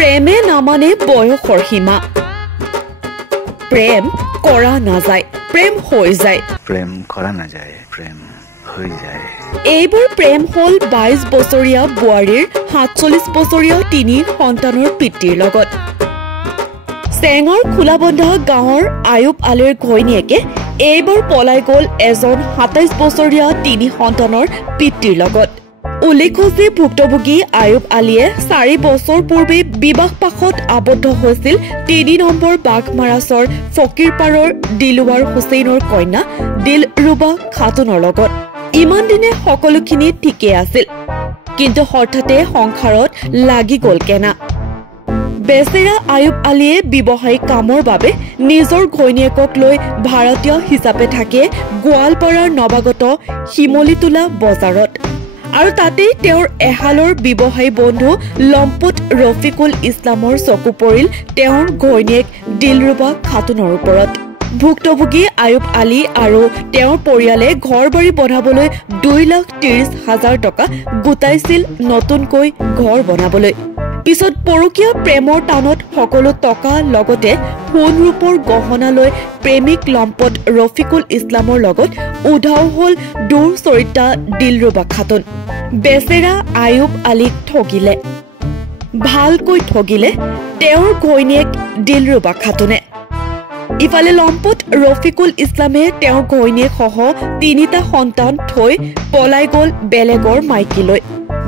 প্ৰেমে নামানে বয়সৰ সীমা প্ৰেম কৰা নাযায় প্ৰেম হৈ যায় প্ৰেম কৰা নাযায় প্ৰেম হৈ যায় এইবোৰ প্ৰেম হল 22 বছৰীয়া বোৱাৰীৰ 47 বছৰীয়া তিনি সন্তানৰ পিতৃৰ লগত চেঙৰ খোলাবন্ধা গাঁৱৰ আয়ুব আলীৰ ঘৈণীয়েকে এইবাৰ পলাই গ'ল এজন 27 বছৰীয়া তিনি সন্তানৰ পিতৃৰ লগত উল্লেখ্য যে ভুক্তভোগী আয়ুব আলীয়ে 4 বছৰ পূৰ্বে বিবাহপাশত আবদ্ধ হৈছিল 3 নম্বৰ বাঘমাৰাছৰ ফকিৰপাৰৰ দিলৱাৰ হুছেইনৰ কন্যা দিলৰুবা খাতুনৰ লগত ইমান দিনে সকলোখিনি ঠিকে আছিল কিন্তু হঠাতে সংসাৰত লাগি গ'ল কেনা বেচেৰা আয়ুব আলীয়ে ব্যৱসায়িক কামৰ বাবে নিজৰ ঘৈণীয়েকক লৈ ভাৰতীয় হিচাপে থাকে গোৱালপাৰাৰ নৱাগত শিমলিতোলা বজাৰত আৰু তাতে তেওঁৰ এহালৰ ব্যৱসায়ী বন্ধু লম্পট ৰফিকুল ইছলামৰ চকু পৰিল তেওঁৰ ঘৈণীয়েক দিলৰুবা খাতুনৰ ওপৰত ভুক্তভোগী আয়ুব আলী আৰু তেওঁৰ পৰিয়ালে ঘৰ-বাৰী বনাবলৈ 2,30,000 টকা গোটাইছিল নতুনকৈ ঘৰ বনাবলৈ পিছত পৰকীয়া প্ৰেমৰ টানত সকলো টকা লগতে সোণ ৰূপৰ গহনা লৈ প্ৰেমিক লম্পট ৰফিকুল ইছলামৰ লগত উধাও হল দূৰ চৰিতা দিলৰুবা খাতুন বেচেৰা আয়ুব আলীক ঠগিলে ভালকৈ ঠগিলে তেওঁৰ ঘৈণীয়েক দিলৰুবা খাতুনে ইফালে লম্পট ৰফিকুল ইছলামে তেওঁৰ ঘৈণীয়েক সহ 3টা সন্তান থৈ পলাই গ'ল বেলেগৰ মাইকীলৈ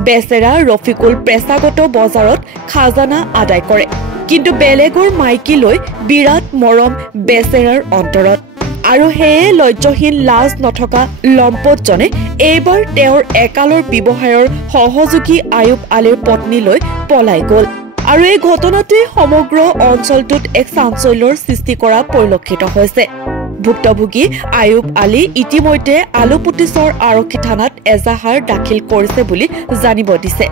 বেচেৰা ৰফিকুল পেছাগত বজাৰত খাজানা আদায় কৰে কিন্তু বেলেগৰ মাইকীলৈ বিৰাট মৰম বেচেৰাৰ অন্তৰত আৰু হেয়ে লজ্জহীন লাজ নথকা লম্পটজনে এইবাৰ তেওঁৰ একালৰ ব্যৱসায়ৰ সহযোগী আয়ুব আলীৰ পত্নীলৈ পলাই গ'ল আৰু এই ঘটনাটোৱে সমগ্ৰ অঞ্চলটোত এক চাঞ্চল্যৰ সৃষ্টি কৰা পৰিলক্ষিত হৈছে ভুক্তভোগী আয়ুব আলী ইতিমধ্যে আলুপুটিচৰ আৰক্ষী থানাত এজাহাৰ দাখিল কৰিছে বুলি জানিব দিছে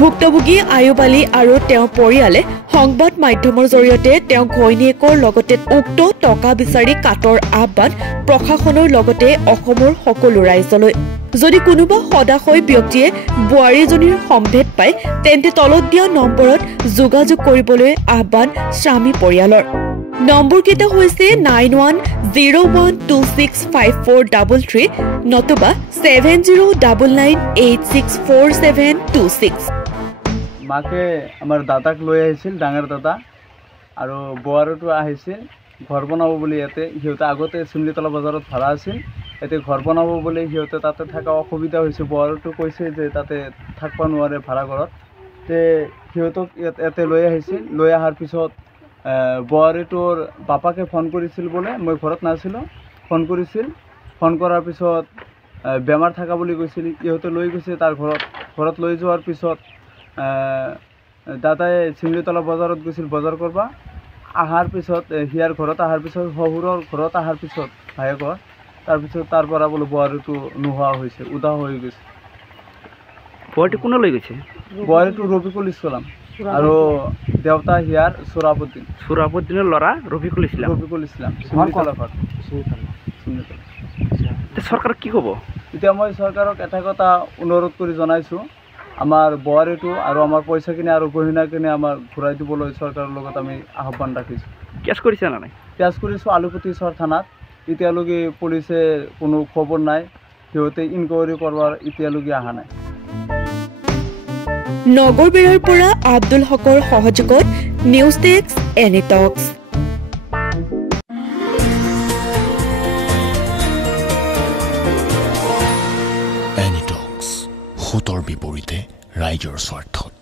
ভুক্তভোগী আয়ুব আলী আৰু তেওঁৰ পৰিয়ালে সংবাদ মাধ্যমৰ জৰিয়তে তেওঁ ঘৈণীয়েকৰ লগতে উক্ত টকা বিচাৰি কাটৰ আহ্বান প্ৰশাসনৰ লগতে অসমৰ সকলো ৰাইজলৈ যদি কোনোবা সদাশয় ব্যক্তিয়ে বোৱাৰীজনীৰ সম্ভেদ পায় তেন্তে তলত দিয়া নম্বৰত যোগাযোগ কৰিবলৈ আহ্বান স্বামী পৰিয়ালৰ নম্বৰ কেইটা হৈছে 9101265433 নতুবা 7099864726 মাকে আমাৰ দাদাক লৈ আহিছিল ডাঙৰ দাদা আৰু বোৱাৰীটো আহিছিল ঘৰ বনাব বুলি ইয়াতে সিহঁতে আগতে চিমলিতলা বজাৰত ভাড়া আছিল এতিয়া ঘৰ বনাব বুলি সিহঁতে তাতে থকা অসুবিধা হৈছে বোৱাৰীটো কৈছে যে তাতে থাকিব নোৱাৰে ভাড়া ঘৰত তে সিহঁতক ইয়াতে লৈ আহিছিল লৈ অহাৰ পিছত বোৱাৰীটোৰ বাপাকে ফোন কৰিছিল বোলে মই ঘৰত নাছিলোঁ ফোন কৰিছিল ফোন কৰাৰ পিছত বেমাৰ থকা বুলি কৈছিল ইহঁতে লৈ গৈছে তাৰ ঘৰত লৈ যোৱাৰ পিছত দাদাই চিমলিতলা বজাৰত গৈছিল বজাৰ কৰবা আহাৰ পিছত হিয়াৰ ঘৰত আহাৰ পিছত শহুৰৰ ঘৰত আহাৰ পিছত ভায়েকৰ তাৰপিছত তাৰ পৰা বোলে বোৱাৰীটো নোহোৱা হৈছে উদাহ হৈ গৈছে বোৱাৰীটো কোনে লৈ গৈছে বোৱাৰীটো ৰফিকুল ইছলাম আৰু দেউতা হিয়াৰ চুৰাবুদ্দিনৰ ল'ৰা ৰফিকুল ইছলাম চৰকাৰক কি ক'ব এতিয়া মই চৰকাৰক এটা কথা অনুৰোধ কৰি জনাইছোঁ আমাৰ বোৱাৰীটো আৰু আমাৰ পইচাখিনি আৰু গহনাখিনি আমাৰ ঘূৰাই দিবলৈ চৰকাৰৰ লগত আমি আহ্বান ৰাখিছোঁ কেছ কৰিছে না নাই কেছ কৰিছোঁ আলুপুটিচৰ থানাত এতিয়ালৈকে পুলিচে কোনো খবৰ নাই সিহঁতে ইনকুৱাৰী কৰাৰ এতিয়ালৈকে অহা নাই নগৰবেৰাৰ পৰা আব্দুল হকৰ সহযোগত নিউজ ডেস্ক এনি টক্স এনি টক্স সতৰ বিপৰীতে ৰাইজৰ স্বাৰ্থত